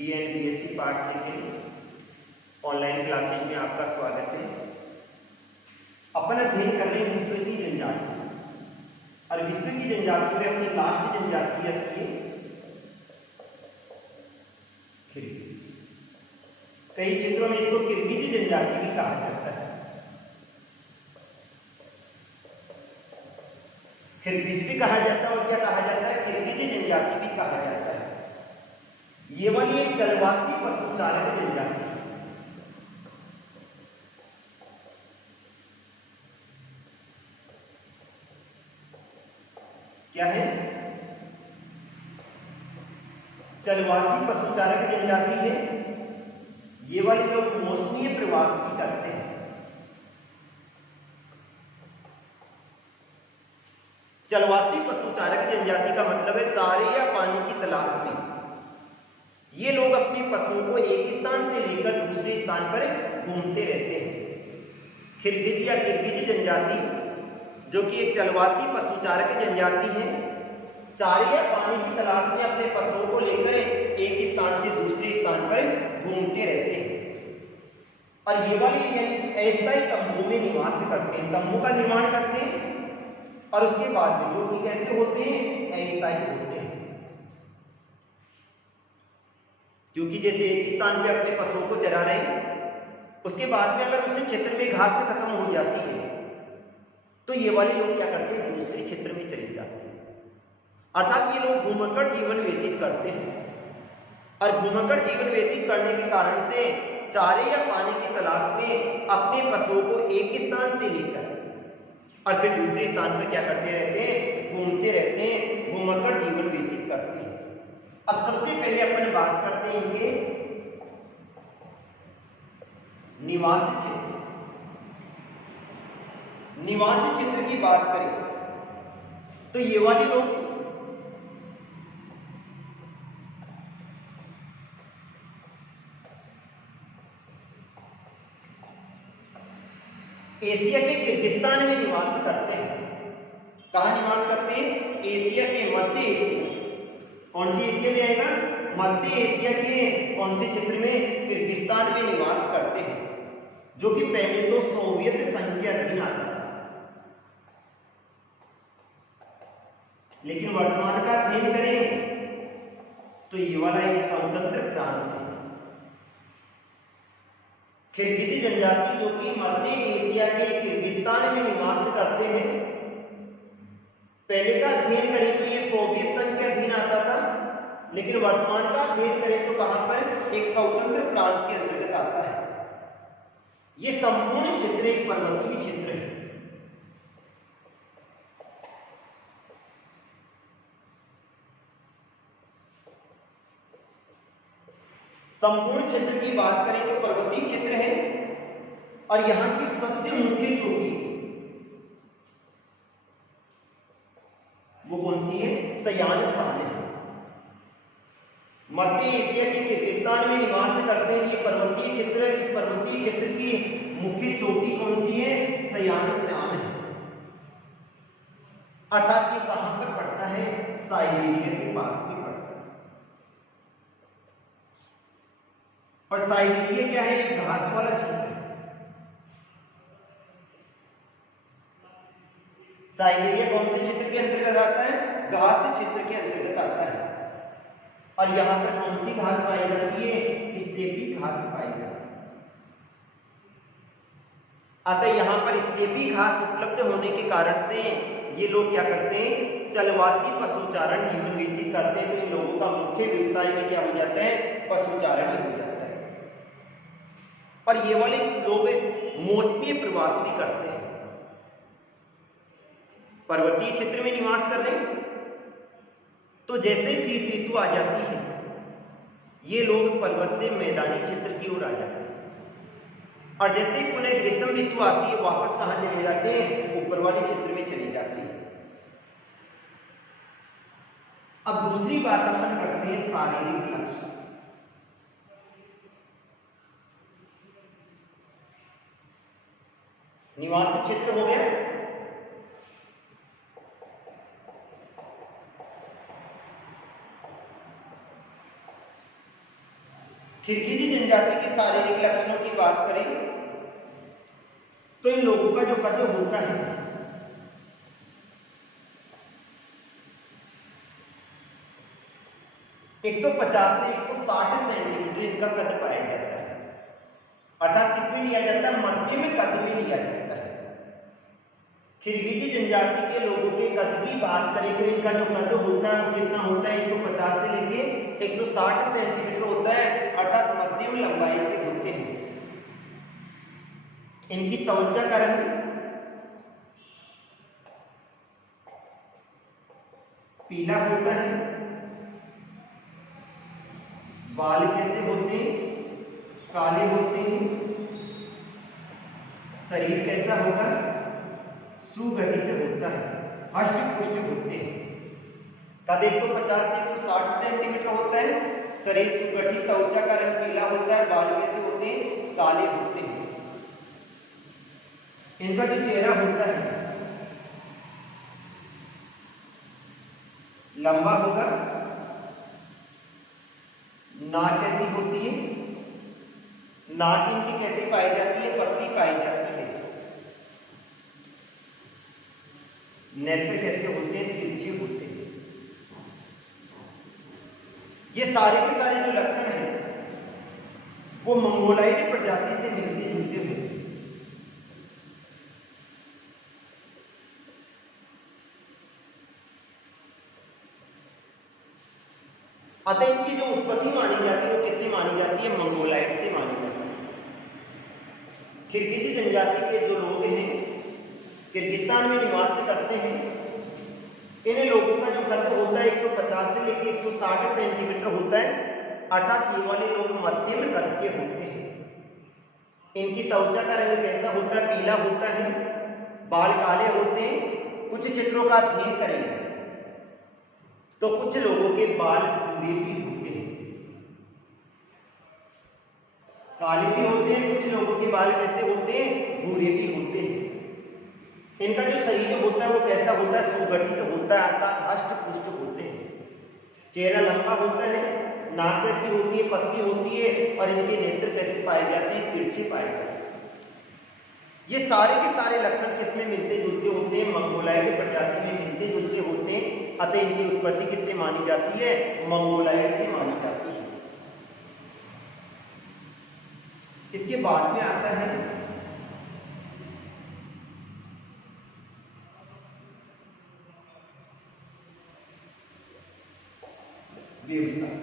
And BSc part second online classes में आपका स्वागत है। अपन अध्ययन कर रहे हैं विश्व की जनजाति और विश्व की जनजाति में अपनी लास्ट जनजाति आती है किर्गिज। कई क्षेत्रों में इसको किर्गिज जनजाति भी कहा जाता है। किर्गिज भी कहा जाता है और क्या कहा जाता है, किर्गिज जनजाति भी कहा जाता है। ये वाली एक जलवासी पशुचारक जनजाति है। क्या है? जलवासी पशुचारक जनजाति है। ये वाले लोग मौसमी प्रवास भी करते हैं। जलवासी पशुचारक जनजाति का मतलब है चारे या पानी की तलाश में ये लोग अपने पशुओं को एक स्थान से लेकर दूसरे स्थान पर घूमते रहते हैं। किर्गिज या किर्गिज जनजाति जो कि एक जलवासी पशुचारक जनजाति है, चारे या पानी की तलाश में अपने पशुओं को लेकर एक स्थान से दूसरे स्थान पर घूमते रहते हैं। और ये वाले अस्थायी तंबू में निवास करते हैं, तंबू का निर्माण करते हैं और उसके बाद में जो कि कैसे होते हैं, अस्थायी होते हैं। क्योंकि जैसे एक स्थान पे अपने पशुओं को चरा रहे हैं, उसके बाद में अगर उस क्षेत्र में घास खत्म हो जाती है तो ये वाले लोग क्या करते हैं, दूसरे क्षेत्र में चले जाते हैं। अर्थात ये लोग घूमकर जीवन व्यतीत करते हैं और घूमकर जीवन व्यतीत करने के कारण से चारे या पानी की तलाश में अपने पशुओं को एक स्थान से लेकर और फिर दूसरे स्थान पर क्या करते रहते हैं, घूमते रहते हैं, घूमकर जीवन व्यतीत करते हैं। अब सबसे पहले अपन बात करते हैं इनके निवासी क्षेत्र। निवासी क्षेत्र की बात करें तो ये वाले लोग एशिया के किर्गिस्तान में निवास करते हैं। कहां निवास करते हैं? एशिया के मध्य एशिया। कौन सी एशिया में आएगा? मध्य एशिया के कौन से क्षेत्र में? किर्गिस्तान में निवास करते हैं, जो कि पहले तो सोवियत संघ के अधीन आता था, लेकिन वर्तमान का अध्ययन करें तो ये वाला एक स्वतंत्र प्रांत है। किर्गिज जनजाति जो कि मध्य एशिया के किर्गिस्तान में निवास करते हैं, पहले का अध्ययन करें तो ये सोवियत संघ के अधीन आता था, लेकिन वर्तमान का अध्ययन करें तो कहां पर? एक स्वतंत्र प्रांत के अंतर्गत आता है। ये संपूर्ण क्षेत्र एक पर्वतीय क्षेत्र है। संपूर्ण क्षेत्र की बात करें तो पर्वतीय क्षेत्र है और यहां की सबसे मुख्य चोटी वो कौन सी है? सयान शान है। मध्य एशिया के किर्गिस्तान में निवास करते हैं ये पर्वतीय क्षेत्र। इस पर्वतीय क्षेत्र की मुख्य चोटी कौन सी है? सयान शान है। अर्थात ये कहां पर पड़ता है? साइबेरिया के पास में पड़ता है। और साइबेरिया क्या है? एक घास वाला क्षेत्र है। साइबेरिया कौन से क्षेत्र के अंतर्गत आता है? घास क्षेत्र के अंतर्गत आता है। और यहां पर कौन सी घास पाई जाती है? स्टेपी घास पाई जाती है। अतः यहां पर स्टेपी घास उपलब्ध होने के कारण से ये लोग क्या करते हैं? जलवासी पशुचारण जीवन व्यतीत करते हैं। तो इन लोगों का मुख्य व्यवसाय में क्या हो जाता है? पशुचारण ही हो जाता है। और ये वाले लोग मौसमी प्रवास भी करते हैं। पर्वतीय क्षेत्र में निवास कर रहे हैं तो जैसे शीत ऋतु आ जाती है ये लोग पर्वत से मैदानी क्षेत्र की ओर आ जाते हैं और जैसे पुनः ग्रीष्म ऋतु आती है वापस कहां चले जाते हैं? ऊपर वाले क्षेत्र में चले जाते हैं। अब दूसरी बात अपन करते हैं शारीरिक लक्षण। निवासी क्षेत्र हो गया, किरगिजी जनजाति के शारीरिक लक्षणों की बात करें तो इन लोगों का जो कद होता है 150 से 160 सेंटीमीटर इनका कद पाया जाता है। अर्थात किसमें लिया जाता है? मध्यम कद में लिया जाता है। किरगिजी जनजाति के लोगों के कद की बात करें तो इनका जो कद होता है वो कितना होता है? 150 से लेके 160 सेंटीमीटर होता है, अर्थात मध्यम लंबाई के होते हैं। इनकी त्वचा का रंग पीला होता है। बाल कैसे होते हैं? काले होते हैं। शरीर कैसा होगा? सुगठित होता है, हष्ट-पुष्ट होते हैं। कद 150 से 160 सेंटीमीटर होता है, शरीर सुगठित, त्वचा का रंग पीला होता है, बाल कैसे होते हैं? काले होते हैं। इनका जो चेहरा होता है लंबा होगा। नाक कैसी होती है? नाक इनकी कैसी पाई जाती है? पतली पाई जाती है। नेत्र कैसे होते हैं? तिरछे होते हैं। ये सारे के सारे जो लक्षण हैं वो मंगोलाइड प्रजाति से मिलते जुलते हुए। अतः इनकी जो उत्पत्ति मानी जाती है वो किससे मानी जाती है? मंगोलाइड से मानी जाती है। किरगिजी जनजाति के जो लोग हैं किर्गिस्तान में निवास करते हैं, इन लोगों का जो कद होता है 150 से लेकर 160 सेंटीमीटर होता है, अर्थात ये वाले लोग मध्यम कद के होते हैं। इनकी त्वचा का रंग कैसा होता है? पीला होता है। बाल काले होते हैं। कुछ चित्रों का अध्ययन करें तो कुछ लोगों के बाल भूरे भी होते हैं, काले भी होते हैं। कुछ लोगों के बाल कैसे होते हैं? भूरे भी होते हैं। इनका जो शरीर होता है वो कैसा होता है? सुगठित होता है, अर्थात हष्ट पुष्ट होते हैं। चेहरा लंबा होता है, नाक कैसी होती है? पतली होती है, और इनके नेत्र कैसे पाए जाते हैं? तिरछे पाए जाते हैं। ये सारे के सारे लक्षण किसमें मिलते जुलते होते हैं? मंगोलाइड प्रजाति में मिलते जुलते होते हैं। अतः इनकी उत्पत्ति किससे मानी जाती है? मंगोलाइड से मानी जाती है। इसके बाद में आता है व्यवसाय।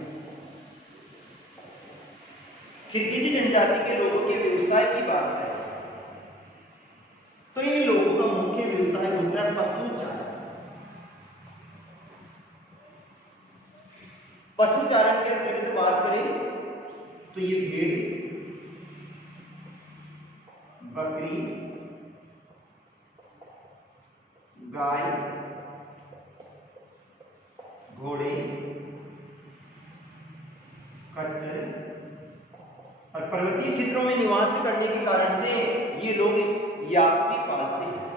किरगिजी जनजाति के लोगों के व्यवसाय की बात करें तो इन लोगों का मुख्य व्यवसाय होता है पशुचारण। पशुचारण के अंतर्गत बात करें तो ये भेड़, बकरी, गाय, घोड़े, खच्चर और पर्वतीय क्षेत्रों में निवास करने के कारण से ये लोग याक भी पालते हैं।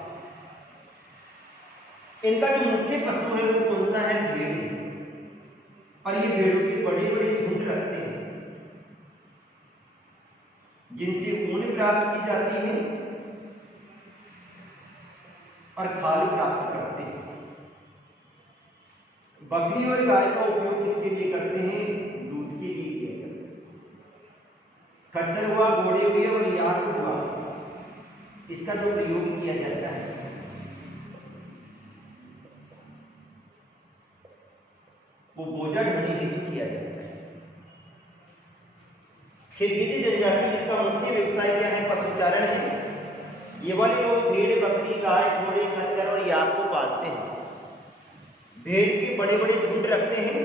इनका जो मुख्य पशु है वो कौन सा है? भेड़। और ये भेड़ों के बड़े बड़े झुंड रखते हैं जिनसे ऊन प्राप्त की जाती है और खाल प्राप्त करते हैं। बकरी और गाय का उपयोग किसके लिए करते हैं? दूध के लिए किया जाता है। खच्चर हुआ, घोड़े हुए और याक हुआ, इसका जो प्रयोग किया जाता है वो बोझा ढोने हेतु किया जाता है। किरगिजी जनजाति जिसका मुख्य व्यवसाय क्या है? पशुचारण है। ये वाले लोग भेड़, बकरी, गाय, घोड़े, खच्चर और याक को पालते हैं। भेड़ के बड़े बड़े झुंड रखते हैं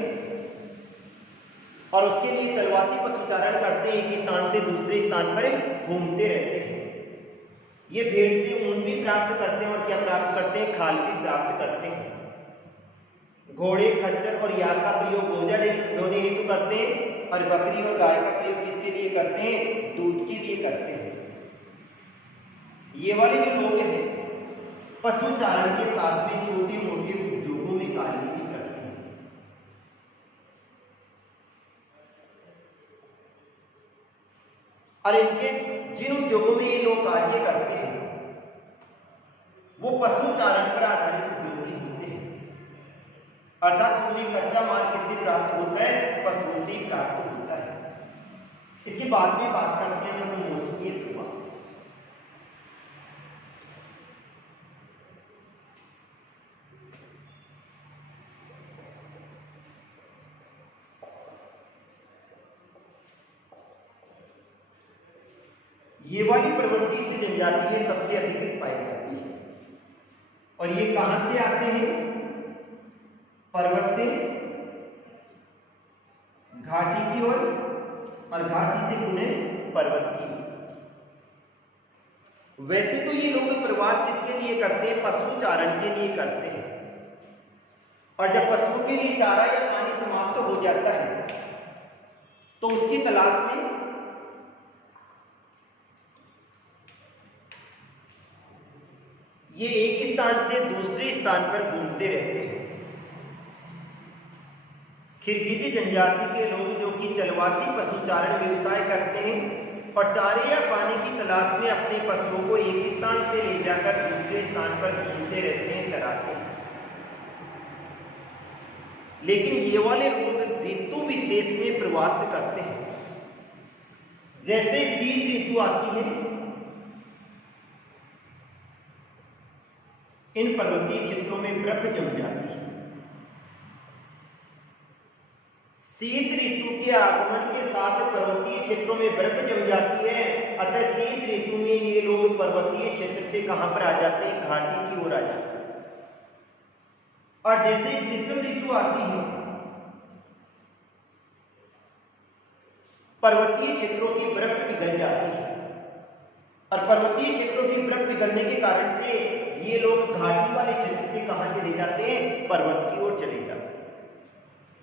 और उसके लिए चलवासी पशुचारण करते हैं। एक स्थान से दूसरे स्थान पर घूमते रहते हैं। ये भेड़ से ऊन भी प्राप्त करते हैं और क्या प्राप्त करते हैं? खाल भी प्राप्त करते हैं। घोड़े, खच्चर और याक का प्रयोग बोझा ढोने हेतु करते हैं और बकरी और गाय का प्रयोग किसके लिए करते हैं? दूध के लिए करते हैं। ये वाले जो लोग हैं पशुचारण के साथ में छोटे मोटे उद्योगों में कार्य भी करते हैं। और इनके जिन उद्योगों में ये लोग कार्य करते हैं वो पशु चारण पर आधारित उद्योग ही होते हैं, अर्थात उनमें कच्चा माल किससे प्राप्त होता है? पशुओं से ही प्राप्त होता है। इसके बाद में बात करते हैं हम मौसमी प्रवाह। ये वाली प्रवृत्ति इस जनजाति में सबसे अधिक पाई जाती है और ये कहां से आते हैं? पर्वत से घाटी की ओर और घाटी से पुनः पर्वत की। वैसे तो ये लोग प्रवास किसके लिए करते हैं? पशु चारण के लिए करते हैं। और जब पशुओं के लिए चारा या पानी समाप्त हो जाता है तो उसकी तलाश में ये एक स्थान से दूसरे स्थान पर घूमते रहते हैं। खिरगिजी जनजाति के लोग जो कि चलवासी पशुचारण व्यवसाय करते हैं और चारे या पानी की तलाश में अपने पशुओं को एक स्थान से ले जाकर दूसरे स्थान पर घूमते रहते हैं, चराते हैं। लेकिन ये वाले लोग ऋतु विशेष में प्रवास करते हैं। जैसे शीत ऋतु आती है, इन पर्वतीय क्षेत्रों में बर्फ जम जाती है। शीत ऋतु के आगमन के साथ पर्वतीय क्षेत्रों में बर्फ जम जाती है, अतः शीत ऋतु में ये लोग पर्वतीय क्षेत्र से कहां पर आ जाते हैं? घाटी की ओर आ जाते हैं। और जैसे ग्रीष्म ऋतु आती है, पर्वतीय क्षेत्रों की बर्फ पिघल जाती है और पर्वतीय क्षेत्रों की बर्फ पिघलने के कारण से ये लोग घाटी वाले क्षेत्र से कहां चले जाते हैं? पर्वत की ओर चले जाते हैं।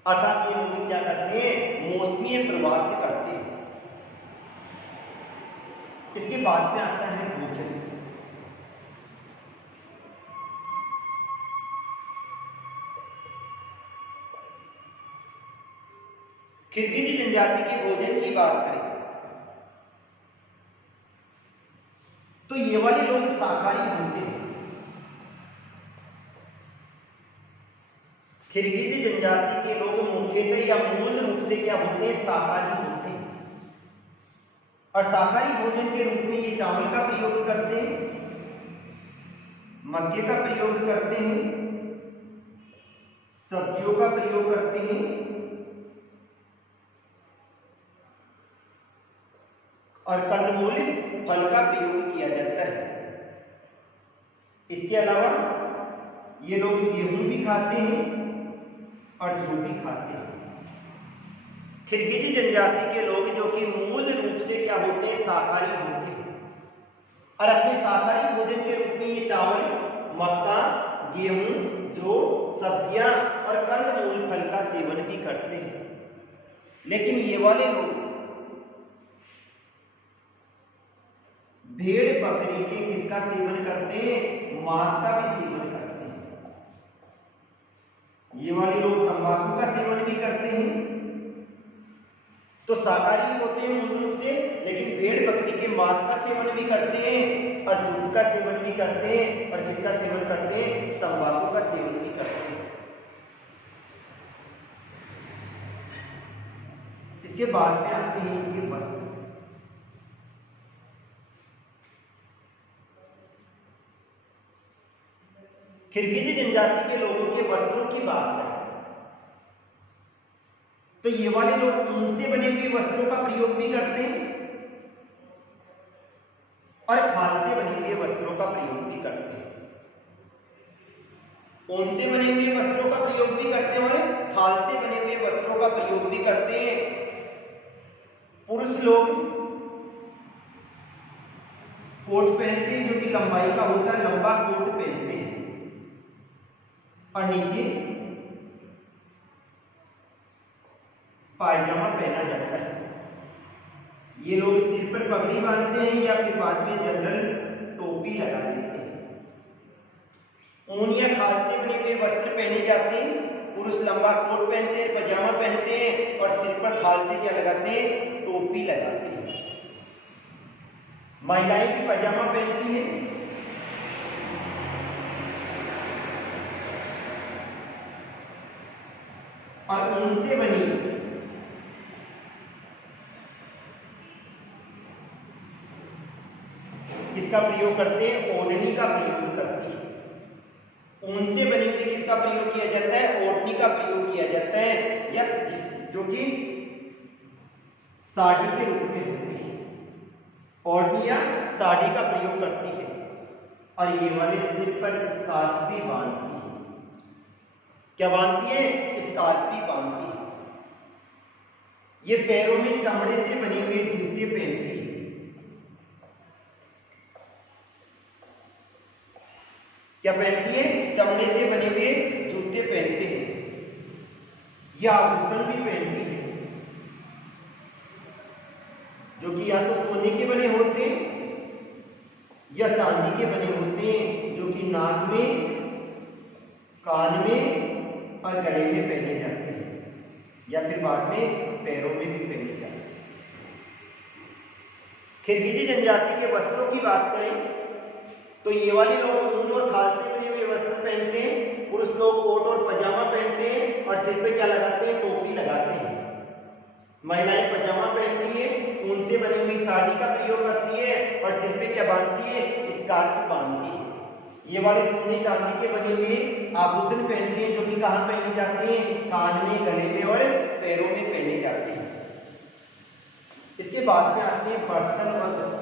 अर्थात ये लोग क्या करते हैं? मौसमी प्रवास करते हैं। इसके बाद में आता है भोजन। खिरगिजी जनजाति के भोजन की बात करें तो ये वाले लोग शाकाहारी होते हैं। खिरगिजी जनजाति के लोग मुख्यतः या मूल रूप से क्या होते हैं? शाकाहारी होते हैं। और शाकाहारी भोजन के रूप में ये चावल का प्रयोग करते हैं, मक्के का प्रयोग करते हैं, सब्जियों का प्रयोग करते हैं और कंदमूल फल का प्रयोग किया जाता है। इसके अलावा ये लोग गेहूं भी खाते हैं और जौ भी खाते हैं। खिरगिजी जनजाति के लोग जो कि मूल रूप से क्या होते हैं? शाकाहारी होते हैं और अपने शाकाहारी भोजन के रूप में ये चावल, मक्का, गेहूं, जौ, सब्जियां और कंदमूल फल का सेवन भी करते हैं। लेकिन ये वाले लोग भेड़ बकरी के किसका सेवन करते हैं? मांस का भी सेवन करते हैं। ये वाले लोग तंबाकू का सेवन भी करते हैं। तो शाकाहारी होते हैं मूल रूप से, लेकिन भेड़ बकरी के मांस का सेवन भी करते हैं और दूध का सेवन भी करते हैं और किसका सेवन करते हैं? तंबाकू का सेवन भी करते हैं। इसके बाद में आते हैं इनके वस्त्र। खिरगिजी जनजाति के लोगों के वस्त्रों की बात करें तो ये वाले लोग ऊन से बने हुए वस्त्रों का प्रयोग भी करते हैं और खाल से बने हुए वस्त्रों का प्रयोग भी करते हैं। ऊन से बने हुए वस्त्रों का प्रयोग भी करते हैं और खाल से बने हुए वस्त्रों का प्रयोग भी करते हैं। पुरुष लोग कोट पहनते हैं जो कि लंबाई का होता है, लंबा कोट पहनते हैं और नीचे पायजामा पहना जाता है। ये लोग सिर पर पगड़ी बांधते हैं या फिर बाद में जनरल टोपी लगा देते हैं। ऊन या खाल से बने हुए वस्त्र पहने जाते हैं। पुरुष लंबा कोट पहनते हैं, पजामा पहनते हैं और सिर पर खाल से क्या लगाते हैं? टोपी लगाते हैं। महिलाएं भी पजामा पहनती हैं। और ऊन से बनी किसका प्रयोग करते हैं? ओढ़नी का प्रयोग करती है। ऊन से बनी हुई किसका प्रयोग किया जाता है? ओढ़नी का प्रयोग किया जाता है, या जो कि साड़ी के रूप में होती है। ओढ़नी या साड़ी का प्रयोग करती है। और ये वाले सिर पर स्कार्फ भी बांधती है। क्या बांधती है? स्कार्फ भी बांधती है। ये पैरों में चमड़े से बने हुए जूते पहनती है। क्या पहनती है? चमड़े से बने हुए जूते पहनते हैं। ये आभूषण भी पहनती है, जो कि या तो सोने के बने होते हैं या चांदी के बने होते हैं, जो कि नाक में, कान में और गले में पहने जाते हैं, या फिर बाद में पैरों में भी पहने जाते हैं। किरगिजी जनजाति के वस्त्रों की बात करें तो ये वाले लोग ऊन और खाल से बने हुए वस्त्र पहनते हैं। पुरुष लोग कोट और पजामा पहनते हैं और सिर पे क्या लगाते हैं? टोपी लगाते हैं। महिलाएं पजामा पहनती है, ऊन से बनी हुई साड़ी का प्रयोग करती है और सिर पे क्या बांधती है? स्कार्फ बांधती है। ये वाले सोने चांदी के बने हुए आभूषण पहनते हैं, जो कि कहाँ पहने जाते हैं? कान में, गले में और पैरों में पहने जाते हैं। इसके बाद में आते हैं बर्तन और बर्तन।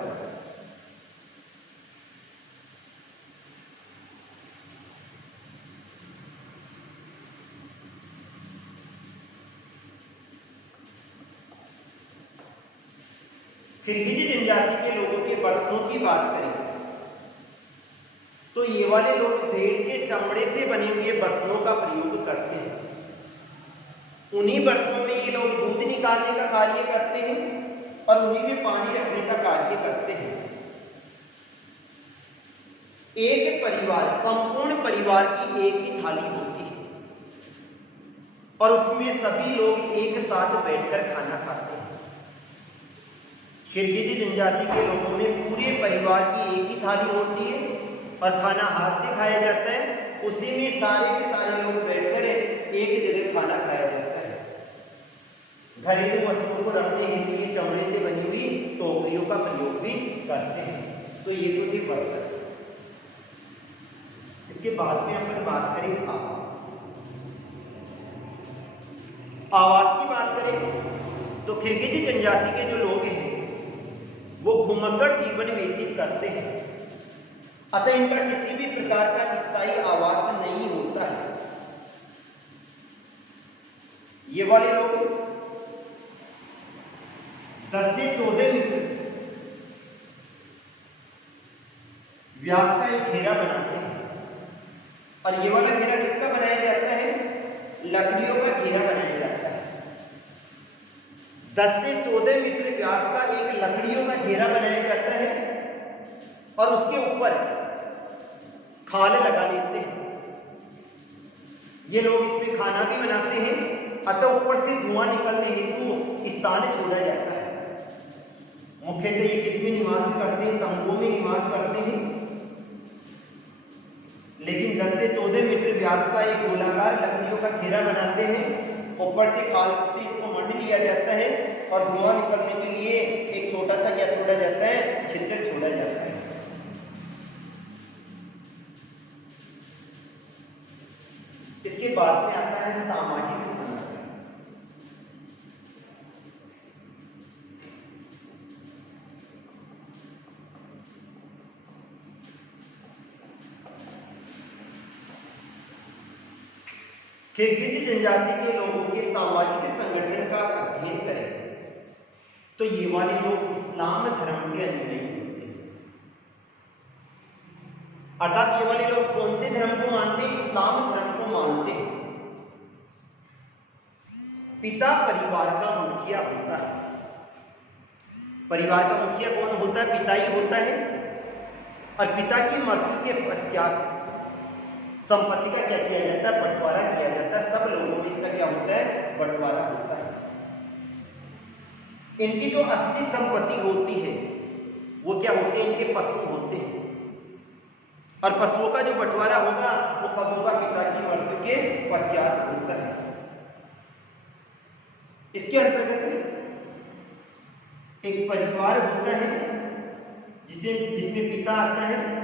किरगिजी जनजाति के लोगों के बर्तनों की बात करें तो ये वाले लोग भेड़ के चमड़े से बने हुए बर्तनों का प्रयोग करते हैं। उन्हीं बर्तनों में ये लोग दूध निकालने का कार्य करते हैं और उन्हीं में पानी रखने का कार्य करते हैं। एक परिवार, संपूर्ण परिवार की एक ही थाली होती है और उसमें सभी लोग एक साथ बैठकर खाना खाते हैं। किरगिजी जनजाति के लोगों में पूरे परिवार की एक ही थाली होती है और खाना हाथ से खाया जाता है। उसी में सारे के सारे लोग बैठकर एक जगह खाना खाया जाता है। घरेलू वस्तुओं को रखने हेतु ये चमड़े से बनी हुई टोकरियों का प्रयोग भी करते हैं। तो ये तो थी बर्तन। इसके बाद में अपन बात करें आवास। आवास की बात करें तो किरगिजी जनजाति के जो लोग हैं वो घुमक्कड़ जीवन व्यतीत करते हैं, अतः इनका किसी भी प्रकार का स्थायी आवास नहीं होता है। ये वाले लोग 10 से 14 मीटर व्यास का एक घेरा बनाते हैं और ये वाला घेरा किसका बनाया जाता है? लकड़ियों का घेरा बनाया जाता है। 10 से 14 मीटर व्यास का एक लकड़ियों का घेरा बनाया जाता है और उसके ऊपर खाल लगा लेते हैं। ये लोग इसमें खाना भी बनाते हैं, अतः ऊपर से धुआं निकलने हेतु स्थान छोड़ा जाता है। मुख्यतः ये किसमें निवास करते हैं? तंबुओं में निवास करते हैं। लेकिन 10 से 14 मीटर व्यास का एक गोलाकार लकड़ियों का घेरा बनाते हैं, ऊपर से खाल से इसको मंड लिया जाता है और धुआं निकलने के लिए एक छोटा सा क्या छोड़ा जाता है? छिद्र छोड़ा जाता है। इसके बाद में आता है सामाजिक संगठन। किरगिजी जनजाति के लोगों के सामाजिक संगठन का अध्ययन करें तो ये वाले लोग इस्लाम धर्म के अनुयायी होते हैं। अर्थात ये वाले लोग कौन से धर्म को मानते हैं? इस्लाम धर्म को मानते हैं। पिता परिवार का मुखिया होता है। परिवार का मुखिया कौन होता है? पिता ही होता है। और पिता की मृत्यु के पश्चात संपत्ति का क्या किया जाता है? बंटवारा किया जाता है। सब लोगों में इसका क्या होता है? बंटवारा होता है। इनकी जो असली संपत्ति होती है वो क्या होते हैं, इनके पशु होते हैं। और पशुओं का जो बंटवारा होगा वो कब होगा, पिता की मृत्यु के पश्चात होता है। इसके अंतर्गत एक परिवार होता है जिसमें पिता आता है,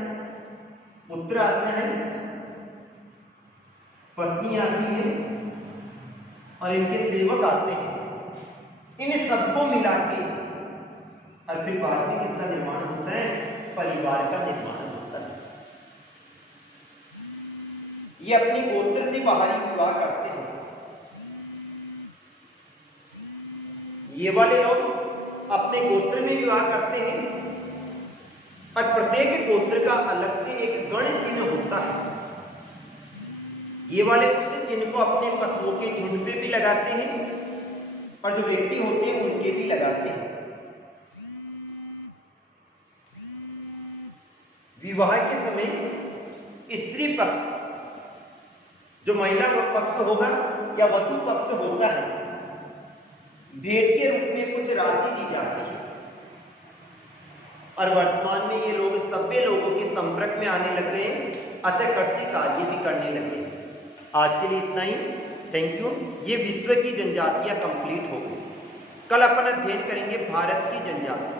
पुत्र आता है, पत्नी आती है और इनके सेवक आते हैं। इन सबको मिला के और फिर बाद में किसका निर्माण होता है, परिवार का निर्माण होता है। ये अपनी गोत्र से बाहरी विवाह करते हैं। ये वाले लोग अपने गोत्र में विवाह करते हैं और प्रत्येक गोत्र का अलग से एक गण चिन्ह होता है। ये वाले उस चिन्ह को अपने पशुओं के झुंड पे भी लगाते हैं और जो व्यक्ति होते हैं उनके भी लगाते हैं। विवाह के समय स्त्री पक्ष, जो महिला पक्ष होगा या वधु पक्ष होता है, भेंट के रूप में कुछ राशि दी जाती है। और वर्तमान में ये लोग सभ्य लोगों के संपर्क में आने लग गए, अतः कृषि कार्य भी करने लगे। आज के लिए इतना ही। Thank you. ये विश्व की जनजातियां कंप्लीट हो गई। कल अपन अध्ययन करेंगे भारत की जनजाति।